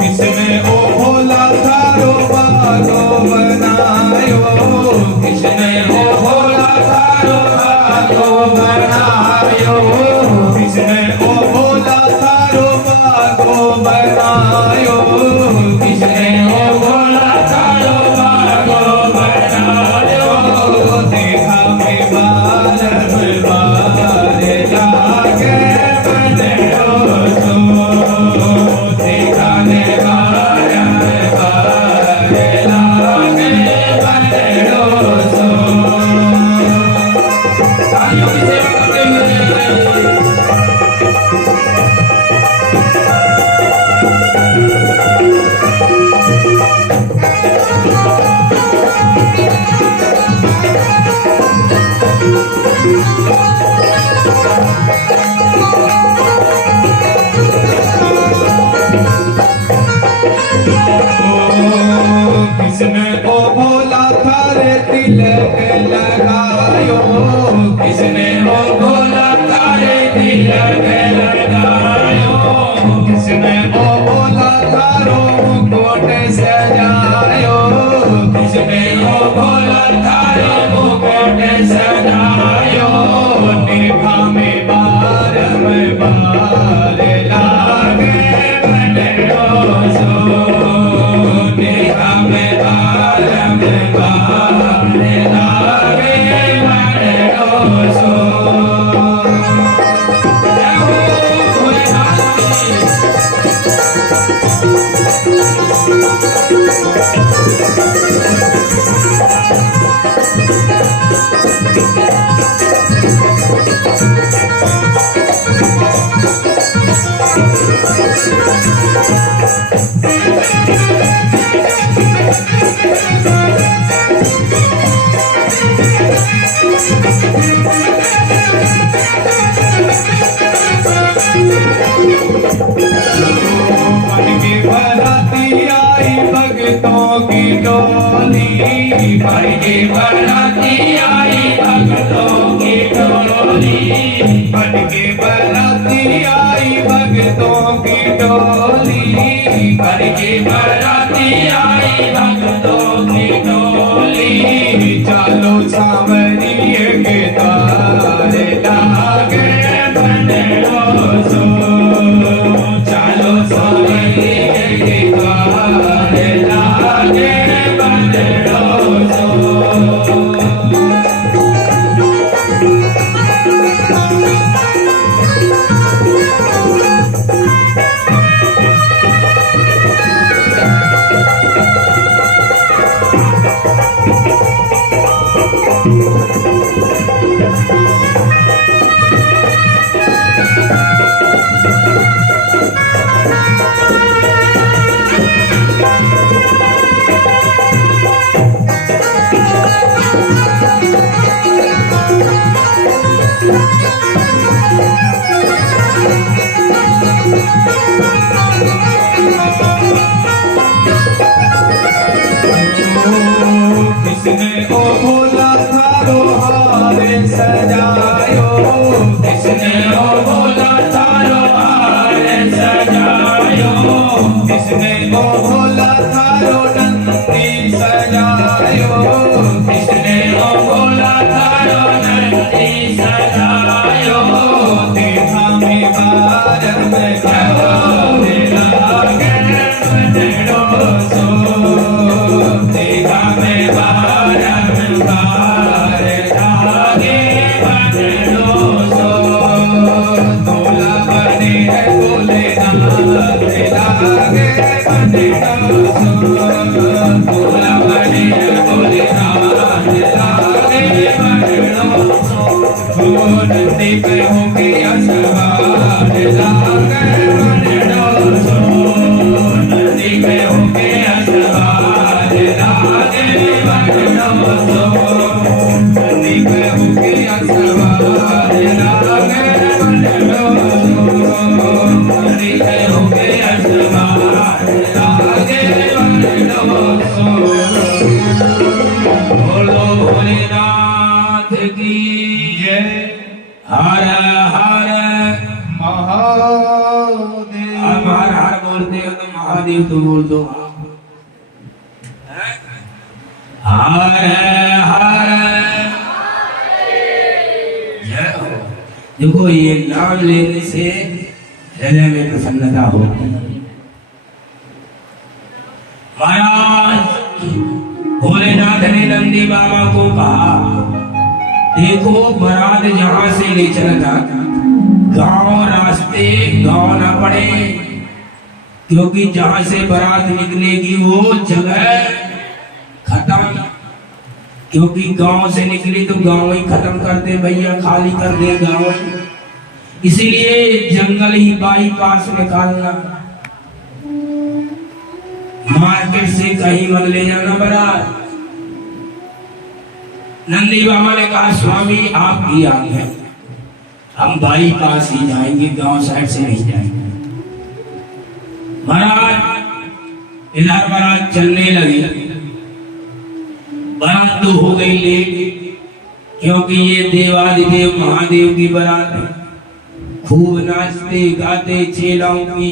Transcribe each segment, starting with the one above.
किसने ओ भोला थारो बागो बनायो, किसने ओ भोला थारो बागो बनायो, किसने ओ भोला थारो बागो बनायो, किसने ओ भोला थारो बागो बनायो। देखा में बार बार लागे बने सो, देखा में बार बार लागे बने सो। तालियों की सेवा करते हुए किसने ओ भोला थारे तिलक लगायो, किसने ओ भोला थारे तिलक लगायो, किसने ओ भोला थारो मुकुट सजायो, किसने ओ भोला थारो मुकुट सजायो। निभा में बार लागे बने सो, निभा में बार लागे बने सो। जय हो भोलेनाथ की। मन की बराती आई भगतों की टोली, मन की बराती आई भगतों की टोली, मन की बराती आई भगतों की टोली, मन की बराती आई भगतों की टोली। चालो सांवरिये के द्वार लागे बने सो, चालो सांवरिये के द्वार लागे बने सो। किसने ओ भोला थारो हार सजायो, किसने ओ भोला थारो हार सजायो, किसने ओ भोला थारो नंदी सजायो, किसने ओ भोला थारो नंदी सजायो। देखा में बार लागे बने सो, देखा में बार लागे बने सो। भोला बने है भोलेनाथ लागे बने सो, भोला बने है भोलेनाथ लागे बने सो। नंदी पे होंगे असवार लागे बने सो, नंदी पे होंगे असवार लागे बने सो, नंदी पे होंगे असवार लागे बने सो, नंदी पे होंगे असवार लागे महादेव तो बोल दो। हर हर जय हो। देखो ये नाम लेने से हृदय में प्रसन्नता होती है। महाराज भोलेनाथ ने नंदी बाबा को कहा, देखो बारात जहां से ले चलना, गांव रास्ते गांव ना पड़े, क्योंकि जहां से बारात निकलेगी वो जगह खत्म, क्योंकि गांव से निकली तो गांव ही खत्म कर दे भैया, खाली कर दे गांव ही। इसीलिए जंगल ही बाईपास निकालना, मार्केट से कहीं मत ले जाना बारात। नंदी बाबा ने कहा, स्वामी आपकी आज्ञा, हम बाईपास ही जाएंगे, गांव साइड से नहीं जाएंगे। महाराज इधर बारात चलने लगी। बारात तो हो गई लेट, क्योंकि ये देवादिदेव महादेव की बारात है। खूब नाचते गाते चेलाओं की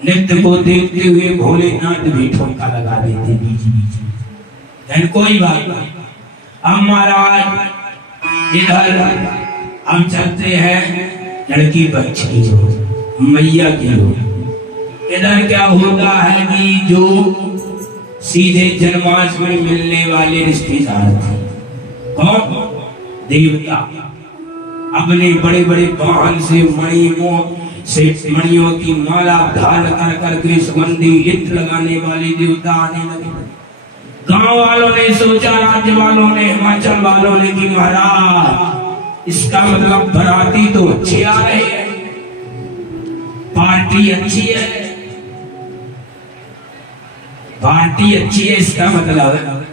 नृत्य को देखते हुए भोलेनाथ भी ठुमका लगा देते बीच बीच में। कोई बात नहीं, अब महाराज इधर हम चलते हैं लड़की पक्ष की जो मैया की हो। इधर क्या होता है कि जो सीधे जन्माष्टमी मिलने वाले रिश्तेदार थे, कौन? देवता अपने बड़े बड़े वाहन से मणियों की माला धारण कर करके सुगंधी इत्र लगाने वाले देवता आने लगे। गांव वालों ने सोचा, राज्य वालों ने, हिमाचल वालों ने कि महाराज इसका मतलब बाराती तो अच्छे आ रहे हैं, पार्टी अच्छी है, पार्टी अच्छी है। इसका मतलब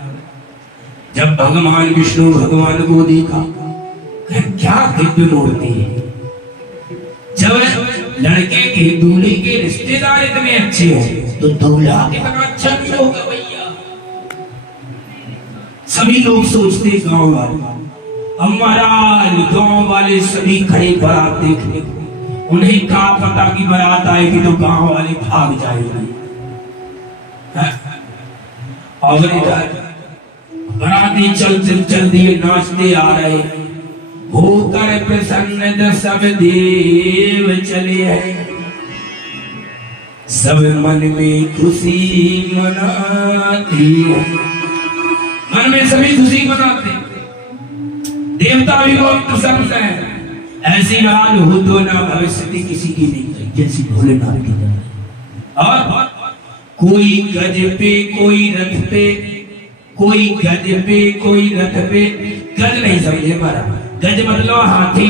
जब भगवान विष्णु भगवान को देखा, क्या दिव्य मूर्ति है। जब लड़के के दूल्हे के रिश्तेदार इतने अच्छे हो तो दूल्हा कितना अच्छा भी होगा भैया। सभी लोग सोचते गांव वाले, महाराज गांव वाले सभी खड़े बारात देखने, उन्हें क्या पता कि बारात आएगी तो गांव वाले भाग जाएंगे। और इधर बाराती चल दिए, नाचते आ रहे, होकर प्रसन्न सब देव चले हैं, सब मन में खुशी मनाती है। मन में सभी खुशी मनाते, देवता भी बहुत प्रसन्न है। ऐसी हाल हो तो ना भविष्य किसी की नहीं जैसी भोलेनाथ की। और कोई गज पे, कोई रथ पे, कोई गज पे, कोई रथ पे। गज नहीं समझे मारा, गज मतलब हाथी,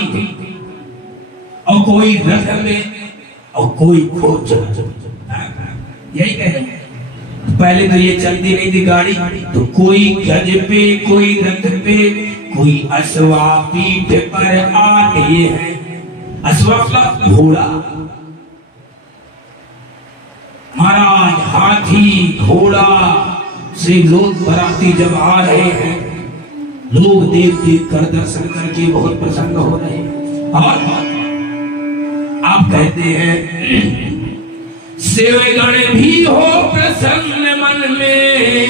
और कोई रथ में और कोई खोज। यही कह रहे हैं। पहले तो ये चलती नहीं थी गाड़ी, तो कोई गज पे, कोई रथ पे, कोई अश्वा पीठ पर आते हैं। अश्वा मतलब घोड़ा। महाराज हाथी घोड़ा से लोग बाराती जब आ रहे हैं, लोग देख देख कर दर्शन करके बहुत प्रसन्न हो रहे हैं। और आप कहते हैं सेवगण भी हो प्रसन्न मन में,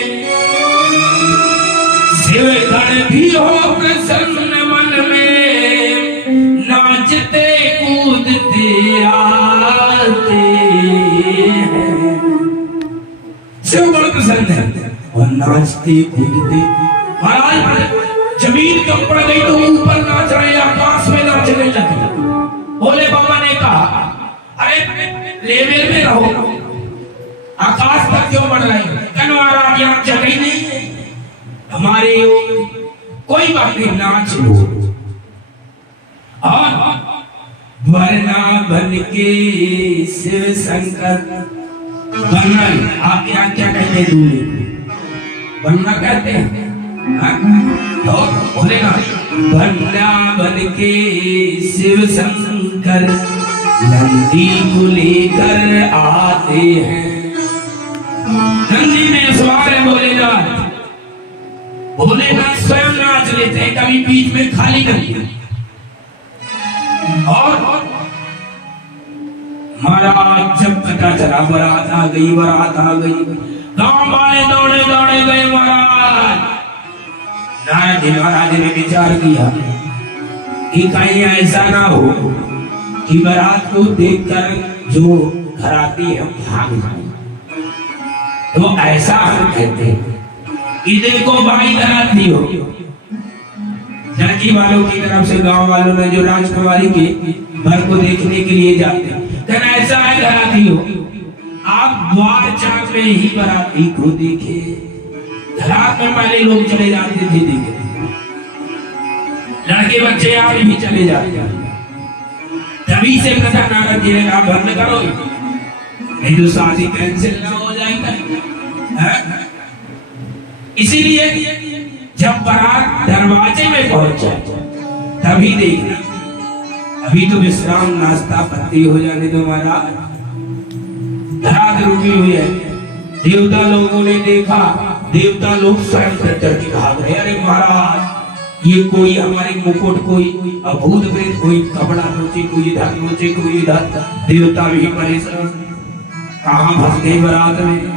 सेवगण भी हो प्रसन्न मन में, नाचते कूदते आते हैं। सेवगण प्रसन्न है और नाचते कूदते। महाराज जमीन कब पड़ गई तो ऊपर नाच रहे, आकाश में नाचने लगे। भोले बाबा ने कहा, अरे लेवल में रहो, आकाश तक क्यों बढ़ रहे? महाराज यहाँ जगह नहीं है हमारे, कोई बात नहीं, नाच लो। और वरना बन के शिव शंकर बनन, आप यहाँ क्या कहते हैं? दूल्हे बनना कहते हैं। तो बोलेगा बनना बन के शिव शंकर नंदी को लेकर आते हैं। नंदी में सवार है भोलेनाथ। भोलेनाथ स्वयं नाच लेते हैं, कभी बीच में खाली कर दिया। और महाराज जब पता चला बारात आ गई, बारात आ गई, गांव वाले दौड़े दौड़े गए महाराज। नारद जी महाराज ने विचार किया कि कहीं ऐसा ना हो कि बारात को देखकर जो घराती है भाग जाए। तो ऐसा हम कहते हैं कि देखो भाई घराती हो, लड़की वालों की तरफ से गांव वालों ने जो राजकुमारी के घर को देखने के लिए जाते हैं, ऐसा है घराती हो, आप द्वार चाक में ही बाराती को देखे। घरात में पहले लोग चले जाते थे देखे, लड़के बच्चे आप भी चले जाते। तभी से प्रथा नारद जी ने कहा बंद करो, नहीं तो शादी कैंसिल ना हो जाएगा। इसीलिए जब बारात दरवाजे में पहुंचा तभी देखना, अभी तो विश्राम नाश्ता पत्ती हो जाने दो महाराज। बारात रुकी हुई है, देवता लोगों ने देखा, देवता लोग स्वयं प्रतर के भाग रहे। अरे महाराज ये कोई हमारे मुकुट, कोई अभूत प्रेत, कोई कपड़ा नोचे, कोई इधर नोचे, कोई इधर। देवता भी परेशान, कहाँ फंस गए बारात में।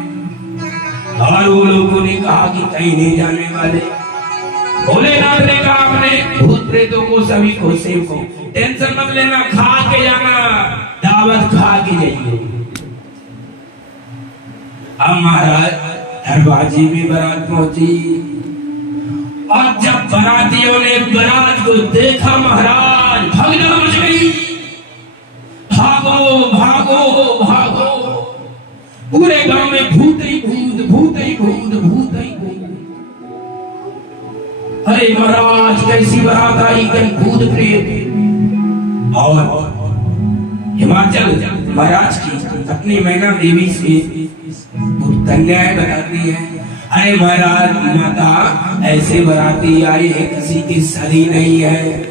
और वो लोगों ने कहा कि कहीं नहीं जाने वाले। भोलेनाथ ने कहा अपने भूत प्रेतों को, सभी को, सेव को, टेंशन मत लेना, खा के जाना, दावत खा के जाइए। अब महाराज दरवाजे में बारात पहुंची और जब बारातियों ने बारात को देखा महाराज भगदड़ मच गई। भागो भागो भागो, पूरे गांव में भूत ही भूत, भूत ही भूत, भूत ही भूत। अरे महाराज कैसी बारात आई, कहीं भूत प्रेत। और हिमाचल महाराज की अपनी मैना देवी से कन्याएं बताती है, अरे महाराज माता ऐसे बाराती आए हैं, किसी की सरी नहीं है,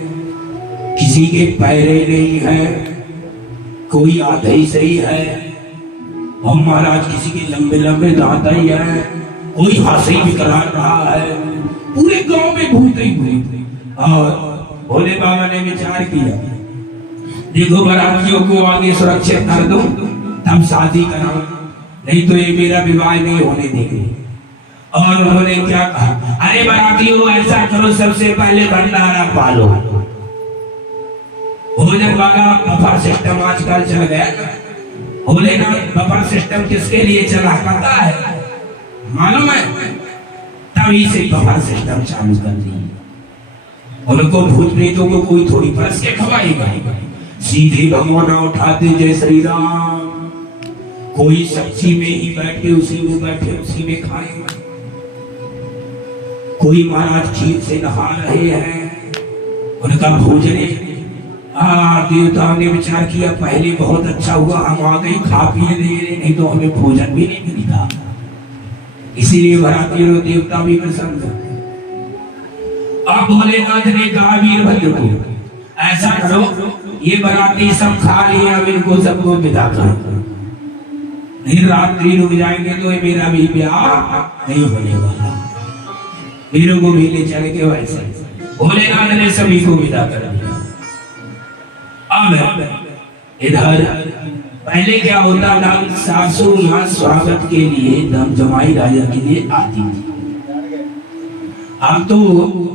किसी के पैरे नहीं है, कोई आधे ही सही है, और महाराज किसी के लंबे लंबे दांत ही है, कोई हंसी भी करा रहा है, पूरे गांव में भूत ही भूत। और भोले बाबा ने विचार किया, देखो बारातियों को आगे सुरक्षित कर दो तब शादी कराओ, नहीं तो ये मेरा विवाह नहीं होने देंगे। और उन्होंने क्या कहा, अरे बारातियों ऐसा करो, सबसे पहले भंडारा पालो। भोजन वाला बफर सिस्टम आजकल चल गया। भोलेनाथ बफर सिस्टम किसके लिए चला पता है, मालूम है? तभी से बफर सिस्टम चालू कर दी। उनको भूत प्रेतों को कोई थोड़ी परस के खवाएगा, सीधे भगवान उठाते जय श्री राम। कोई सब्जी में ही बैठ के उसी में बैठे उसी में खाएंगे, कोई महाराज खीर से नहा रहे हैं, उनका भोजन। देवताओं ने विचार किया पहले बहुत अच्छा हुआ हम आ गए, खा पी ले, नहीं तो हमें भोजन भी नहीं मिलता। इसीलिए बारातियों देवता भी प्रसन्न थे। अब भोलेनाथ ने कहा वीरभद्र को ऐसा करो, ये बाराती सब खा लिए, अब इनको सबको विदा करो, नहीं रात्रि रुक जाएंगे तो ये मेरा भी ब्याह नहीं होने वाला। वीरों को भी ले चल के वैसे भोलेनाथ ने सभी को विदा कर दिया। अब इधर पहले क्या होता था, सासू यहाँ स्वागत के लिए जमाई राजा के लिए आती थी। अब तो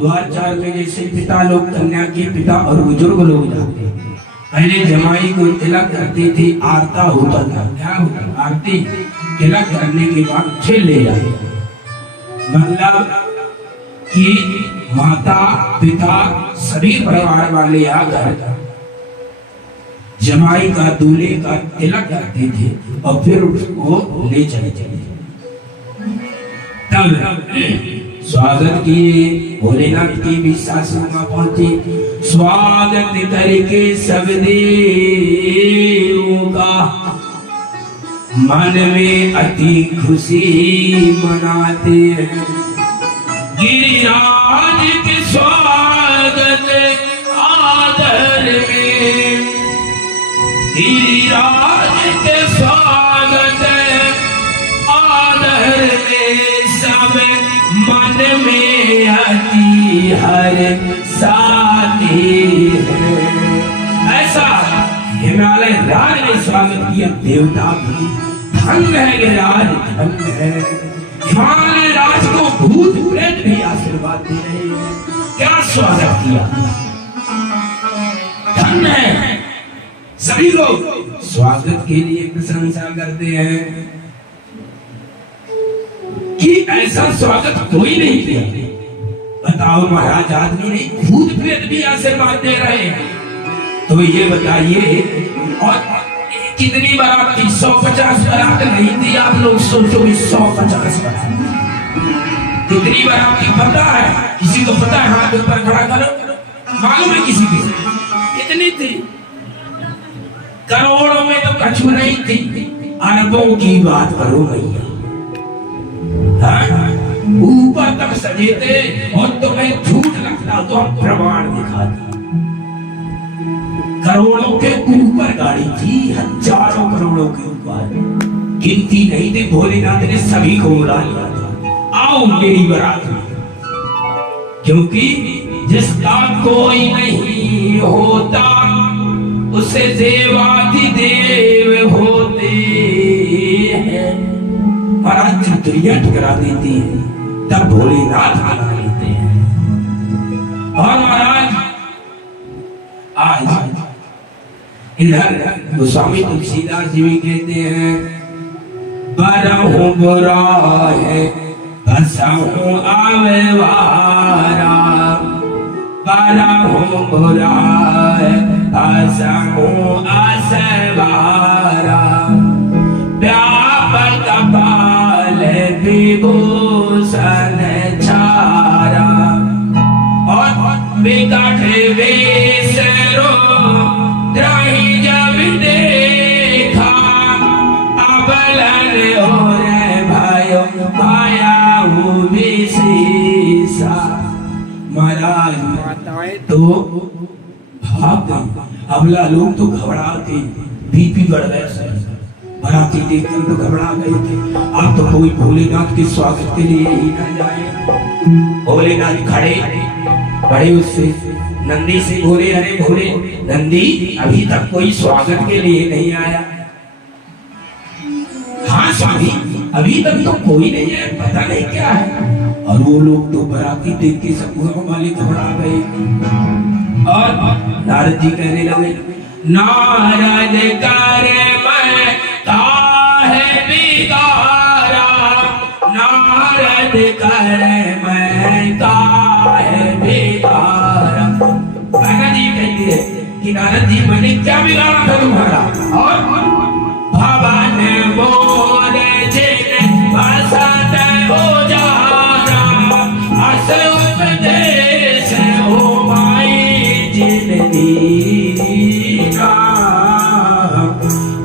द्वार चार में जैसे पिता लोग कन्या के पिता और बुजुर्ग लोग जाते, पहले जमाई को तिलक करते थे, आरता होता था। क्या होता? आरती। तिलक करने के बाद फिर ले जाते, मतलब कि माता पिता सभी परिवार वाले आकर जमाई का दूल्हे का तिलक करते थे और फिर उसको ले चले थे। तब स्वागत किए, भोलेनाथ की भी सासू मां पहुंची, स्वागत करके सब देवों का मन में अति खुशी मनाते हैं। गिरिराज के स्वागत आदर में, गिरिराज के स्वागत आदर में, सब मन में अति हर साथी है। ऐसा हिमालय राज ने स्वागत किया देवता भी धन्य है गिरिराज, धन्य है। हिमालय राज को भूत प्रेत भी आशीर्वाद दे रहे हैं। क्या स्वागत किया, धन्य है। सभी लोग स्वागत के लिए प्रशंसा करते हैं कि ऐसा स्वागत कोई नहीं किया। बताओ महाराज, आदमी नहीं, भूत प्रेत भी आशीर्वाद दे रहे हैं। तो ये बताइए, और कितनी बारात थी? 150 बारात नहीं थी। आप लोग सोचो 150 बारात कितनी बारात थी पता है? किसी को पता है? हाथ ऊपर खड़ा करो, मालूम है किसी को? कितनी थी? करोड़ों में तो कछु नहीं थी, अरबों की बात करो भैया। ऊपर तक सजे थे, और तुम्हें झूठ लगता तो हम प्रमाण दिखाते। करोड़ों के ऊपर गाड़ी थी, हजारों करोड़ों के ऊपर, गिनती नहीं थी। भोलेनाथ ने सभी को बुला लिया था, आओ मेरी बारात में। क्योंकि जिसका कोई नहीं होता उसे देवाधिदेव होते हैं। महाराज चतुरियां टकरा देती है, तब भोलेनाथ बना लेते हैं। और महाराज आज इधर गोस्वामी तुलसीदास जी भी कहते हैं, बरहु बुरा है बसहु आवेवारा, बरहु बुरा है बसहु आसवारा, व्यापक कपाल विभूषण छारा, और विकट वेश रुद्रहि जब देखा, अबलन और भयो भयाउ विशेषा। महाराज माताएं तो भाग गई, अबला लोग तो घबरा के बीपी बढ़ गया, बाराती देखकर तो घबरा गए थे। अब तो कोई भोलेनाथ के स्वागत के लिए ही न जाए। भोलेनाथ खड़े बड़े उससे नंदी से बोले, अरे भोले नंदी, अभी तक कोई स्वागत के लिए नहीं आया। हाँ स्वामी, अभी तक तो कोई नहीं है, पता नहीं क्या है। और वो लोग तो बाराती देख के सब गाँव वाले घबरा गए। और नारद जी कहने लगे, नारद करे मैं काहे बिगारा, नारद करे मैं काहे बिगारा। नारद जी कहते हैं कि नारद जी मैंने क्या बिगाड़ा था तुम्हारा? और भवन बोले जिन बसत हो जाना, अस उपदेश हो माई जिन दीना,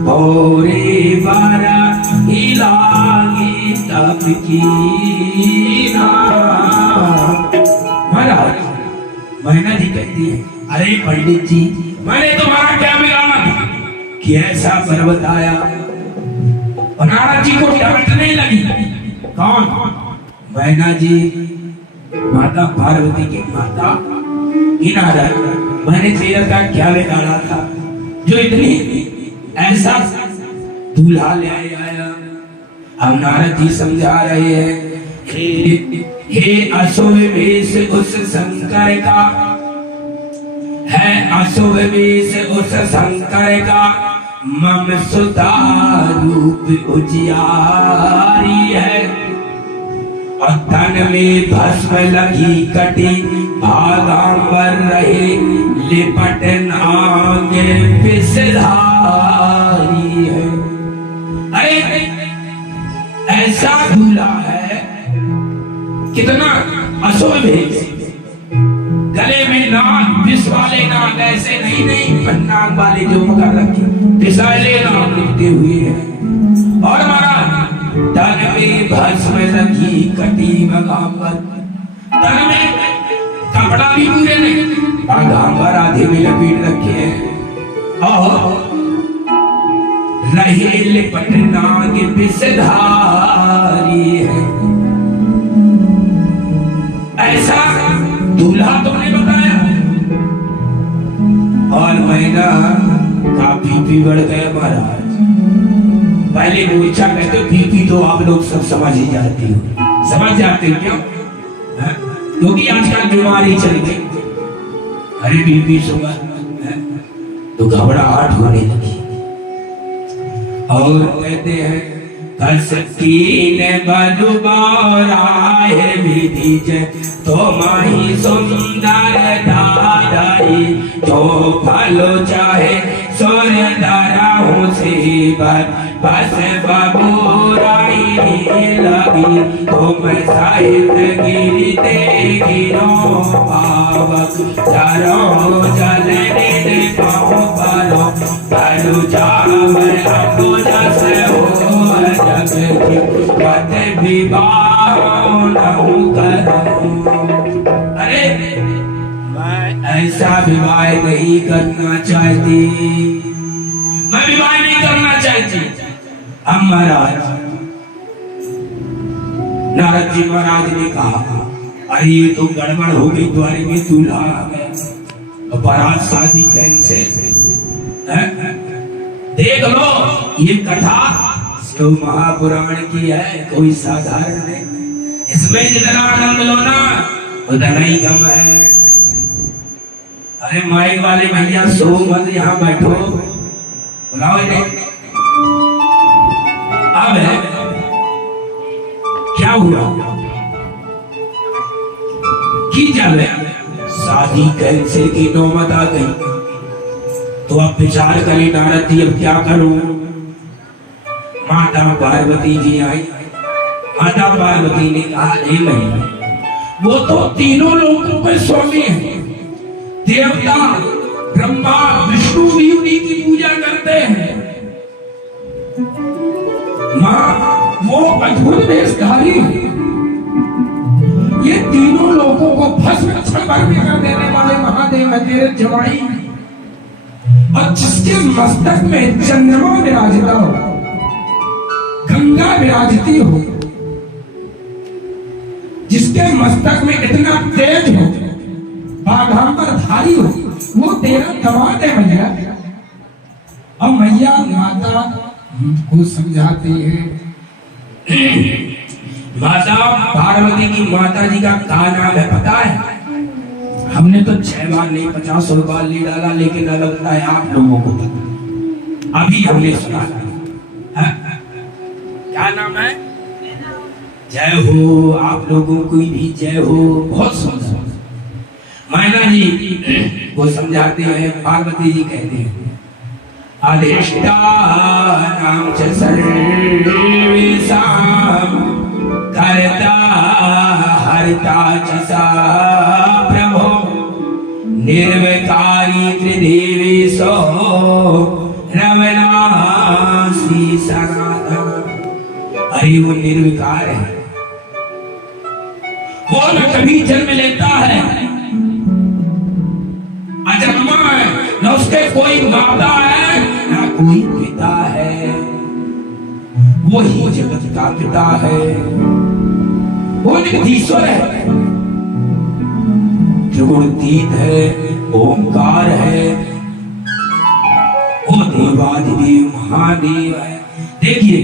भोरे बारा हिलागी तब की ना। महाराज मैना जी कहती है, अरे पंडित जी, मैंने तुम्हारा क्या बिगाड़ा था कि ऐसा पर्वत आया? और नारद जी को डांटने लगी। कौन? मैना जी, माता पार्वती की माता। नारद, मैंने तेरा का क्या बिगाड़ा था जो इतनी ऐसा दूल्हा ले आया? अब नारद जी समझा रहे हैं, हे अशुभ वेश उस शंकर का है, अशुभ वेश उस शंकर का, मम सुता रूप उजियारी है, और तन में भस्म लगी कटी, भागांबर रहे लिपट नाग विषधारी है। अरे ऐसा दूल्हा है, कितना अशुभ भेष, गले में नाग, विष वाले नाग, ऐसे नहीं नाग वाले जो पकड़ रखे, विषाले नाग लिखते हुए हैं। और हमारा तन में भस्म लगी कटी मगाम्बर, तन में कपड़ा भी पूरे नहीं, बागाम्बर आधे में लपेट रखे हैं। और रहे लिपट नाग विषधारी है। ऐसा दूल्हा तुमने बताया। और मैना काफी बिगड़ गए महाराज। पहले मूर्छा कहते हो, बीपी तो आप लोग सब समझ ही जाते हो, समझ जाते हो क्यों? क्योंकि आजकल बीमारी चल गई, अरे बीपी शुगर तो घबराहट होने लगी। और कहते हैं कसकीन बलुबाराय विधि तो माही सुंदर दादाई, जो फल चाहे सोने दाराओं से बस बबूराई लगी, तुम साहित्य गिरते गिरो पावक चारों जलने दे पाओ परो, बलु चावल को जस हो जग की पत विवाह न करो। अरे मैं ऐसा विवाह नहीं करना चाहती, मैं विवाह नहीं करना चाहती। अब महाराज नारद जी महाराज ने कहा, अरे ये तो गड़बड़ हो गई, द्वारे में दूल्हा आ गया, बारात शादी कैंसिल। देख लो ये कथा तो महापुराण की है, कोई साधारण नहीं। इसमें जितना आनंद लो ना उतना ही गम है। अरे माइक वाले भैया सो मत, यहाँ बैठो, बुलाओ इन्हें। अब है क्या हुआ की जावे शादी कैंसिल की नौबत आ गई, तो अब विचार करें नारद जी अब क्या करूं। माता पार्वती जी आई, माता पार्वती ने कहा, हे मैया वो तो तीनों लोगों के स्वामी हैं, देवता ब्रह्मा विष्णु भी उन्हीं की पूजा करते हैं। माँ वो अद्भुत वेशधारी है, ये तीनों लोगों को भस्म क्षण भर में कर देने वाले महादेव है तेरे जवाई, और जिसके मस्तक में चंद्रमा विराजता हो, गंगा विराजती हो, जिसके मस्तक में इतना तेज हो, बाघांबर धारी हो, वो तेरा दामाद है मैया। और मैया माता को समझाती है। माता पार्वती की माता जी का नाम है पता है? हमने तो 6 बार नहीं 50 बार ले डाला, लेकिन लगता है आप लोगों को अभी हमने सुना। क्या नाम है? जय हो, आप लोगों को भी जय हो। बहुत सुंदर मैना जी वो समझाते हैं। पार्वती जी कहते हैं, अधिष्ठानम च सर्वेषां कर्ता हर्ता च सा प्रभो निर्विकारी त्रिदेवेशो रमणासी सनातन। अरे वो निर्विकार है, वो न कभी जन्म लेता है, अजन्मा है, न उसके कोई माता है न कोई पिता है, वो ही जगत का पिता है, वो जगदीश्वर है, त्रिगुणातीत है, ओंकार है, वो देवाधिदेव महादेव है। देखिए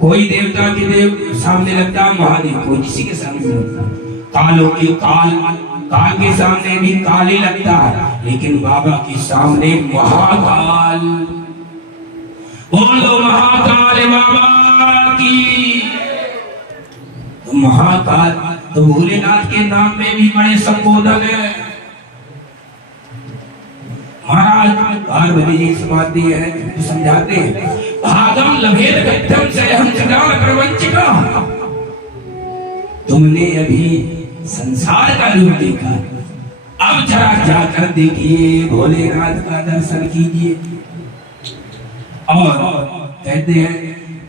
कोई देवता के देव सामने लगता है महादेव, कोई किसी के सामने लगता है, कालों के काल के सामने भी काली लगता है, लेकिन बाबा के सामने महाकाल। बोलो महाकाल बाबा की। तो महाकाल तो भोलेनाथ के नाम में भी बड़े संबोधन है। महाराज पार्वती जी समाधि है, समझाते हैं, भागम लभेद गत्यम से हम जगाल प्रवंचिका। तुमने अभी संसार का रूप देखा, अब जरा जाकर देखिए भोलेनाथ का दर्शन कीजिए। और कहते हैं,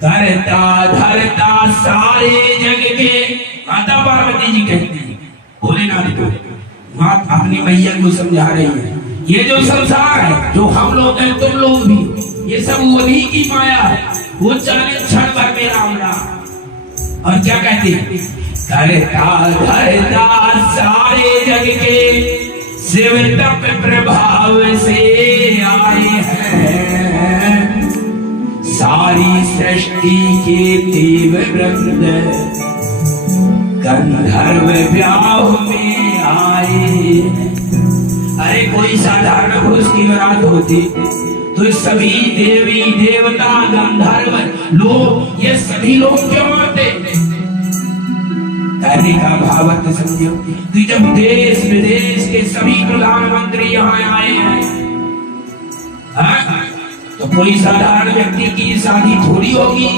करता धरता सारे जग के, माता पार्वती जी कहती है भोलेनाथ को, माँ अपनी मैया को समझा रही है, ये जो संसार है, जो हम लोग हैं तुम लोग भी, ये सब वही की माया है, वो चले क्षण भर में राम राम। और क्या कहते हैं, करता धरता सारे जग के शिव तप प्रभाव से आए हैं, सारी सृष्टि के देव वृंद गंधर्व ब्याह में आए। अरे कोई साधारण पुरुष की बारात होती तो सभी देवी देवता गंधर्व लोग, ये सभी लोग क्यों आते? कहने का भावार्थ समझो कि जब देश विदेश के सभी प्रधानमंत्री यहाँ आए हैं, तो कोई साधारण व्यक्ति की शादी थोड़ी होगी।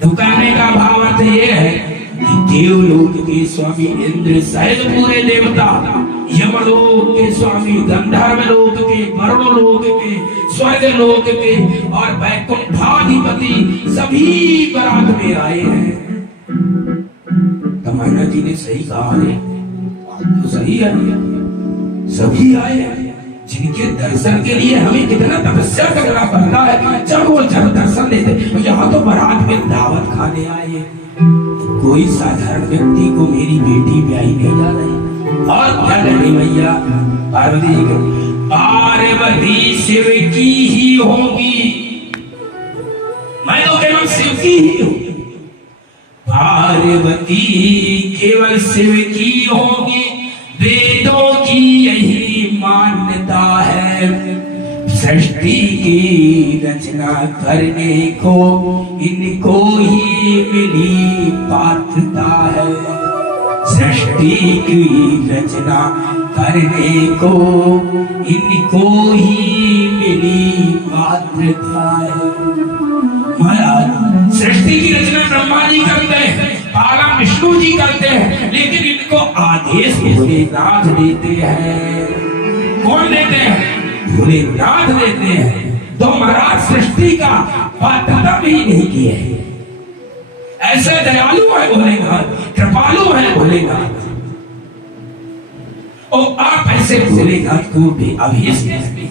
तो कहने का भावार्थ ये है कि देवलोक के स्वामी इंद्र सहित पूरे देवता, यमलोक के स्वामी, गंधर्व लोक के, वरुण लोक के, स्वर्ग लोक के और वैकुंठाधिपति सभी बारात में आए हैं। तमन्ना जी ने सही कहा है, तो सही है, सभी आए हैं जिनके दर्शन के लिए हमें कितना तपस्या करना पड़ता है। जब वो जब दर्शन देते, यहाँ तो बारात में दावत खाने आए, कोई साधारण व्यक्ति को मेरी बेटी ब्याही नहीं जा रही। और क्या कहने भैया, पार्वती शिव की ही होगी, मैं तो केवल शिव की ही हूँ। पार्वती केवल शिव की होगी, वेदों की यही मान्यता है। सृष्टि की रचना करने को इनको ही मिली पात्रता है। सृष्टि की रचना करने को इनको ही मिली पात्रता है। महाराज, सृष्टि की रचना ब्रह्मा जी करते हैं, पालन विष्णु जी करते हैं, लेकिन इनको आदेश भोलेनाथ देते हैं। कौन देते हैं? भोलेनाथ देते हैं। तो महाराज सृष्टि का पात्रता भी नहीं किए है। ऐसे दयालु है भोलेनाथ, कृपालु है भोलेनाथ। और आप ऐसे भोलेनाथ को भी अभीष्ट हैं।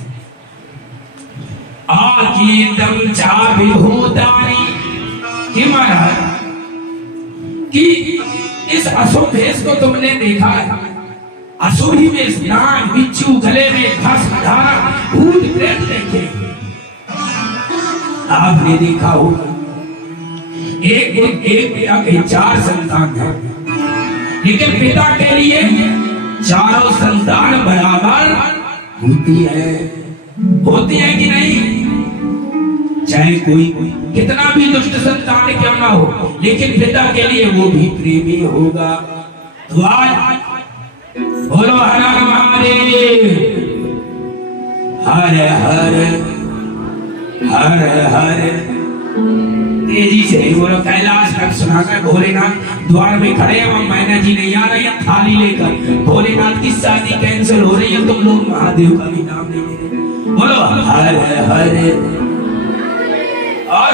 आगे दम चाबी होदारी कि महाराज कि इस अशुभ भेष को तुमने देखा है। असुरी में स्नान, बिच्छू गले में भस्म धारा, भूत प्रेत देखे आपने देखा होगा। एक पिता के 4 संतान है, लेकिन पिता के लिए चारों संतान बराबर होती है कि नहीं? चाहे कोई कितना भी दुष्ट संतान क्यों ना हो, लेकिन पिता के लिए वो भी प्रेमी होगा। तो आज बोलो हर हर महादेव, हर हर हर हर। तेजी से बोलो, कैलाश तक सुनाकर भोलेनाथ द्वार में खड़े हैं। और मैना जी नहीं आ रही है थाली लेकर, भोलेनाथ की शादी कैंसिल हो रही है, तुम लोग महादेव का भी नाम नहीं ले रहे। बोलो हर हर। और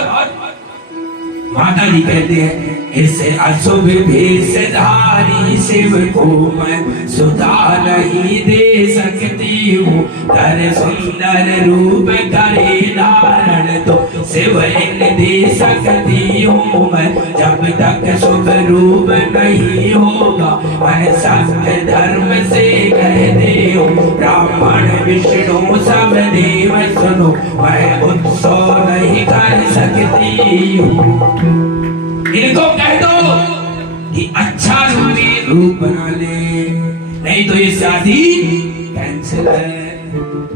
माता जी कहते हैं, इस अशुभ भेषधारी शिव को मैं सुधा नहीं दे सकती हूँ। कर सुंदर रूप करे धारण तो शिव इन दे सकती हूँ मैं। जब तक शुभ रूप नहीं होगा मैं सत्य धर्म से कहते हूँ। ब्राह्मण विष्णु सब देव सुनो, मैं उत्सव नहीं कर सकती हूँ। इनको कह दो कि अच्छा रूप बना ले, नहीं तो ये शादी कैंसिल है।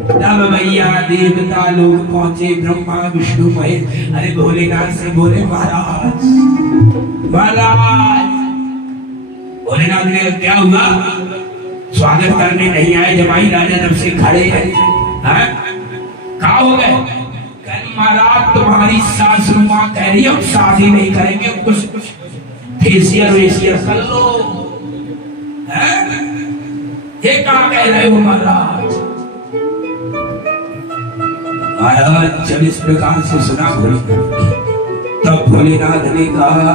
तब भैया देवता लोग पहुंचे, ब्रह्मा विष्णु महेश। अरे भोलेनाथ से बोले, महाराज महाराज। भोलेनाथ ने क्या हुआ? स्वागत करने नहीं आए, जमाई राजा जब से खड़े हैं। कहा हो गए? महाराज तुम्हारी सासू माँ कह रही है शादी नहीं करेंगे, कुछ फेसियल वेसियल कर लो। ये क्या कह रहे हो महाराज? महाराज जब इस प्रकार से सुना भोलेनाथ, तब भोलेनाथ ने कहा,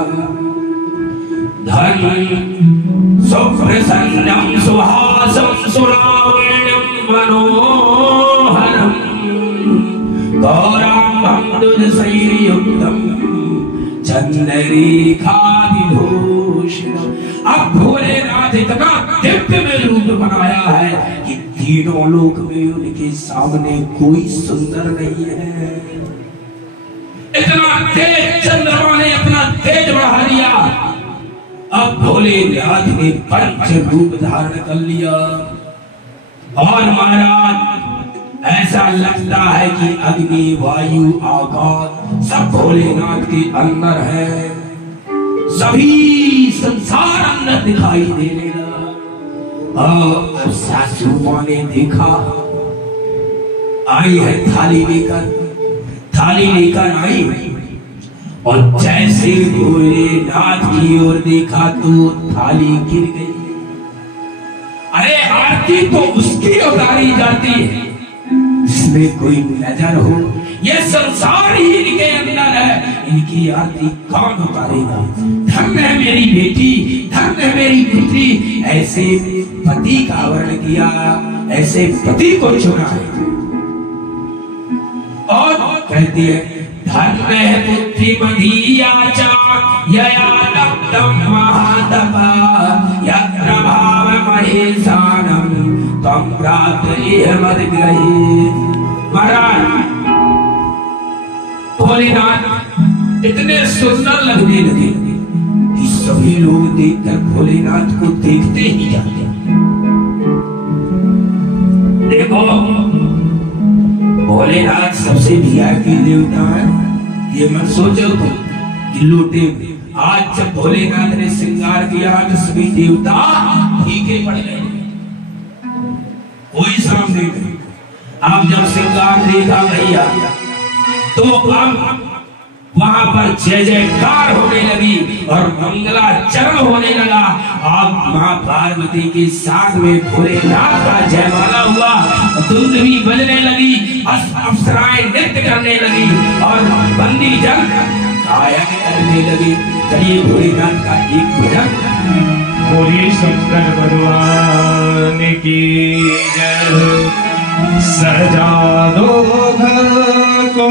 धन सुप्रसन्नम सुहासम सुरावणम मनोहरम गौरम संयुक्तम चंद्ररेखा विभूषणम। अब भोलेनाथ इतना दिव्य में रूप बनाया है कि तीनों लोक में उनके सामने कोई सुंदर नहीं है। तेज, चंद्रमा ने अपना तेज बढ़ा लिया। अब भोलेनाथ ने पंच रूप धारण कर लिया और महाराज ऐसा लगता है कि अग्नि, वायु, आकाश सब भोलेनाथ के अंदर है। सभी संसार अंदर दिखाई देने लगा। और सासू मां ने देखा, आई है थाली लेकर आई, और जैसे भोलेनाथ की ओर देखा तो थाली गिर गई। अरे आरती तो उसकी उतारी जाती है जिसमें कोई नजर हो। ये संसार ही इनके अंदर है, इनकी आरती कौन उतारेगा? धन्य है मेरी बेटी, धन्य है मेरी पुत्री, ऐसे पति का वर्ण किया, ऐसे पति को चुना है। और कहती है धन्य है पुत्री मधीयाचा यया दत्तम महातपा यत्र भाव महेशानम तम प्राप्त इह मदग्रही। महाराज भोलेनाथ इतने सुंदर लगने लगे कि सभी लोग देखकर भोलेनाथ को देखते ही जाते। देखो भोलेनाथ सबसे वीआईपी देवता है, ये मत सोचो तुम कि लूटे। आज जब भोलेनाथ ने श्रृंगार किया तो सभी देवता फीके पड़ गए, कोई श्रम नहीं करेगा। अब जब श्रृंगार देखा भैया तो अब वहां पर जय जयकार होने लगी और मंगलाचरण होने लगा। अब मां पार्वती के साथ में भोलेनाथ का जयमाला हुआ, धुन भी बजने लगी, अप्सराएं नृत्य करने लगी और बंदी जन गायन करने लगे। चलिए भोलेनाथ का एक भजन। बोली शंकर भगवान की जय। सजा दो घर को